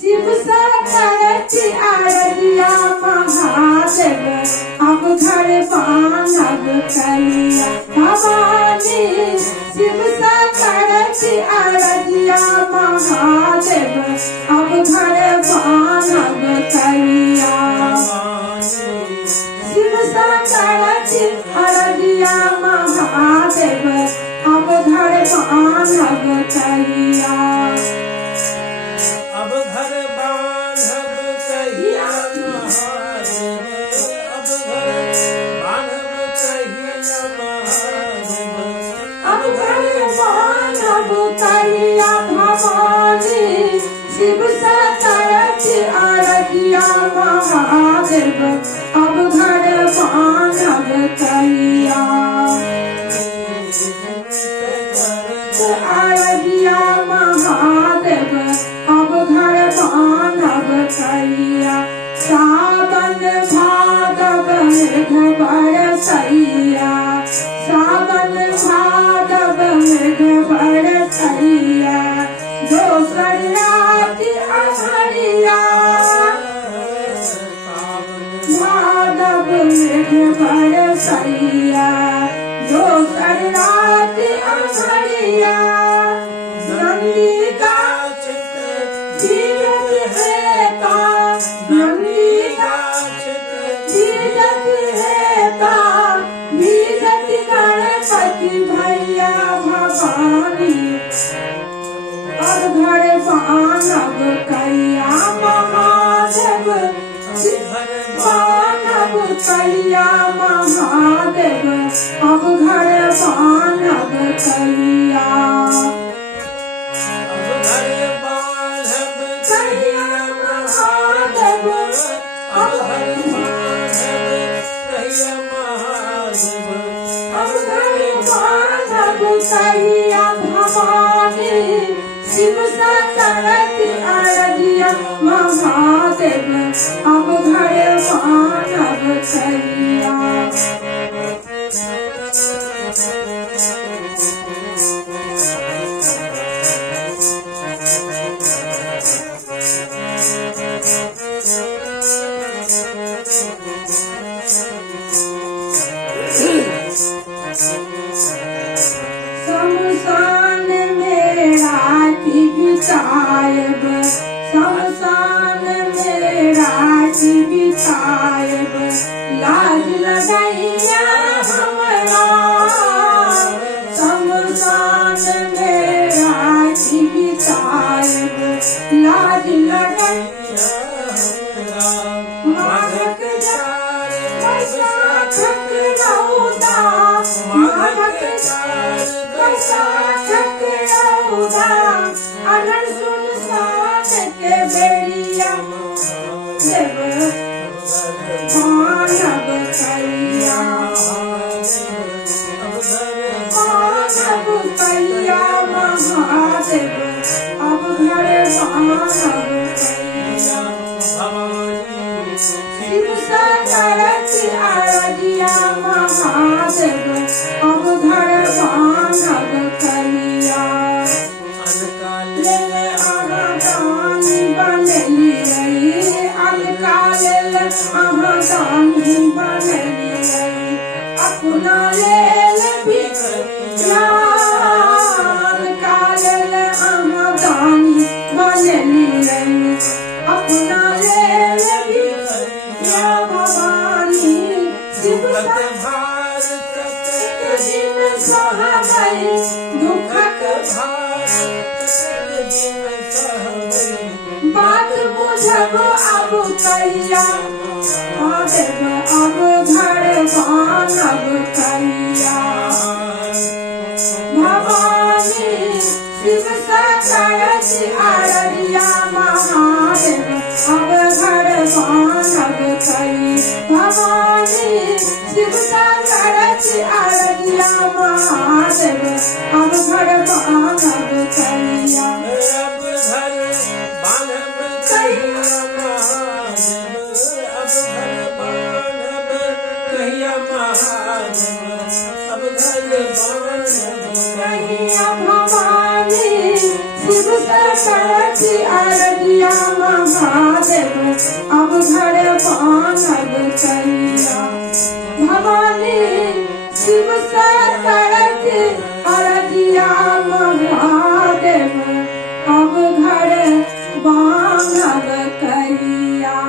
शिव सकरति आरतिया महादेव अब घर बानब कलिया भवानी शिव सकरति आरतिया महादेव अब घर बानब कलिया शिव सकरति आरतिया महादेव अब घर बानब कलिया अब घर बांधब कहिया महादेव अब घर बांधब कहिया महादेव अब घर बानब कलिया भवानी शिव सकरति आरतिया महादेव अब घर बानब कलिया आरतिया महादेव अब घर बानब कलिया सावन भादव मेघ बरसैया सावन भादव मेघ बरसैया दोसर राति अन्हरिया भादव मेघ बरसैया दोसर राति अन्हरिया नंदी गाछ बीजत हेता नंदी गाछ बीजत हेता बीजत गणपति भैया भवानी अब घर बानब कलिया महादेव बानब कलिया महादेव अब घर बानब कलिया कलिया महादेव अब घर बानब कलिया भवानी शिव सकरति आरतिया महादेव अब घर बानब कलिया शमशान में राति बितायब शमशान में राति बितायब लाज लगैया हमरा शमशान में राति बितायब लाज लगैया माघक जार बैसाखक रौदा माघक जार बैसाखक रौदा अनर सुनसान के बेड़िया देव बानब कलिया बानब कलिया महादेव अब घर बानब कलिया शिव सकरति आरतिया महादेव अब घर बानब कलिया लेल अहाँ दानी बनलियै अलका लेल अहाँ दानी बनलियै अपना लेल भिखिया अलका लेल अहाँ दानी बनलियै अपना लेल भिखिया भवानी शिव कतेक दिन सहबै दुखक बात बुझब अब कलिया महादेव अब घर बानब कलिया भवानी शिव सकरति आरतिया महादेव अब घर बानब कलिया भवानी शिव सकरति आरतिया महादेव अब घर बानब कलिया अब घर बानब कहिया भवानी शिव सकलची आरतिया महादेव अब घर बानब कैया भवानी शिव सकलची आरतिया महादेव अब घर बानब कैया।